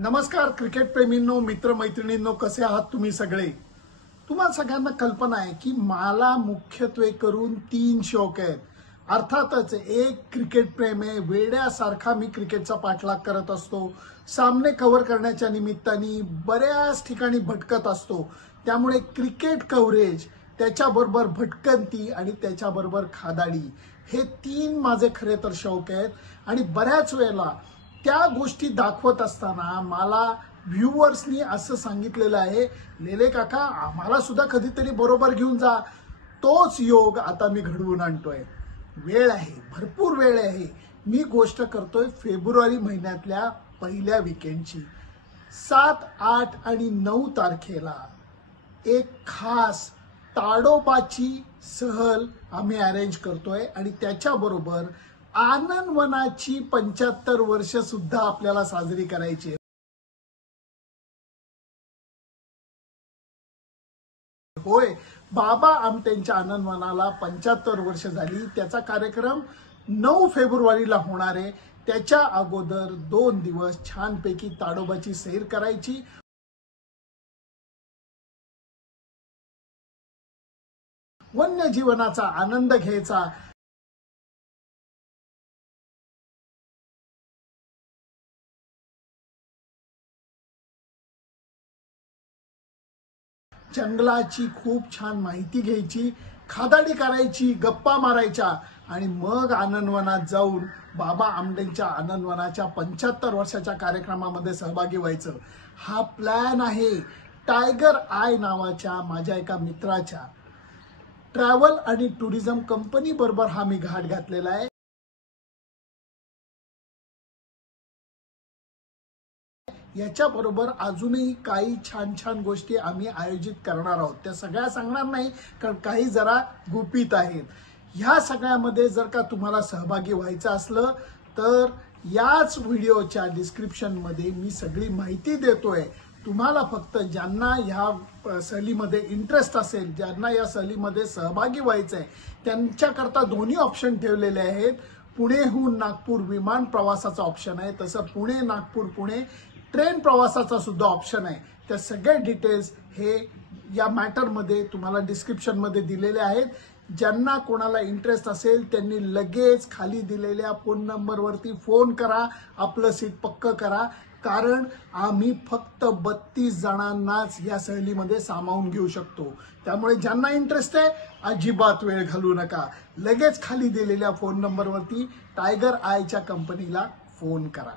नमस्कार क्रिकेट प्रेमींनो, मित्र मैत्रिणींनो, कसे आहात तुम्ही सगळे? तुम्हाला सगळ्यांना कल्पना आहे की मला मुख्यत्वे करून 3 शौक आहेत. अर्थातच एक क्रिकेट प्रेम आहे, वेड्यासारखा मी क्रिकेटचा पाठलाग करत असतो. सामने कव्हर करण्याच्या निमित्ताने बऱ्याच ठिकाणी भटकत असतो. त्यामुळे क्रिकेट कव्हरेज, त्याच्याबरोबर भटकंती आणि त्याच्याबरोबर खादाडी, हे 3 माझे खरे तर शौक आहेत. आणि बऱ्याच वेळेला त्या गोष्टी दाखवत असताना मला व्ह्यूअर्सनी असं सांगितलेलं आहे, लेले काका आम्हाला सुद्धा कधीतरी बरोबर घेऊन जा. तोच योग आता मी घडवून आणतोय. वेळ आहे, भरपूर वेळ आहे. मी गोष्ट करतोय फेब्रुवारी महिन्यातल्या पहिल्या वीकेंडची. 7, 8 आणि 9 तारखेला एक खास ताडोबाची सहल आम्ही अरेंज करतोय आणि त्याच्याबरोबर आनंदवनाची 75 वर्ष सुद्धा आपल्याला साजरी करायची. होय, बाबा आमटेंच्या आनंदवनाला 75 वर्ष झाली. त्याचा कार्यक्रम 9 फेब्रुवारीला होणार आहे. त्याच्या अगोदर 2 दिवस छानपैकी ताडोबाची सैर करायची, वन्यजीवनाचा आनंद घ्यायचा. जंगलाची खूप छान माहिती घ्यायची, खादाडी करायची, गप्पा मारायच्या आणि मग आनंदवनात जाऊन बाबा आमटेंच्या आनंदवनाच्या 75 वर्षाच्या कार्यक्रमामध्ये सहभागी व्हायचं. हा प्लॅन आहे टायगर आय नावाच्या माझ्या एका मित्राच्या ट्रॅव्हल आणि टुरिझम कंपनी बरोबर हा मी घाट घातलेला आहे. याच्याबरोबर अजूनही काही छान छान गोष्टी आम्ही आयोजित करणार आहोत. त्या सगळ्या सांगणार नाही, कारण काही जरा गुपित आहेत. ह्या सगळ्यामध्ये जर का तुम्हाला सहभागी व्हायचं असलं तर याच व्हिडिओच्या डिस्क्रिप्शनमध्ये मी सगळी माहिती देतोय. तुम्हाला फक्त ज्यांना ह्या सहलीमध्ये इंटरेस्ट असेल, ज्यांना या सहलीमध्ये सहभागी व्हायचंय, त्यांच्याकरता दोन्ही ऑप्शन ठेवलेले आहेत. पुणेहून नागपूर विमान प्रवासाचा ऑप्शन आहे, तसं पुणे नागपूर पुणे ट्रेन प्रवासाचा सुद्धा ऑप्शन आहे. त्या सगळे डिटेल्स हे या मॅटरमध्ये तुम्हाला डिस्क्रिप्शनमध्ये दिलेले आहेत. ज्यांना कोणाला इंटरेस्ट असेल त्यांनी लगेच खाली दिलेल्या फोन नंबरवरती फोन करा, आपलं सीट पक्क करा. कारण आम्ही फक्त 32 जणांनाच या सहलीमध्ये सामावून घेऊ शकतो. त्यामुळे ज्यांना इंटरेस्ट आहे अजिबात वेळ घालवू नका. लगेच खाली दिलेल्या फोन नंबरवरती टायगर आयच्या कंपनीला फोन करा.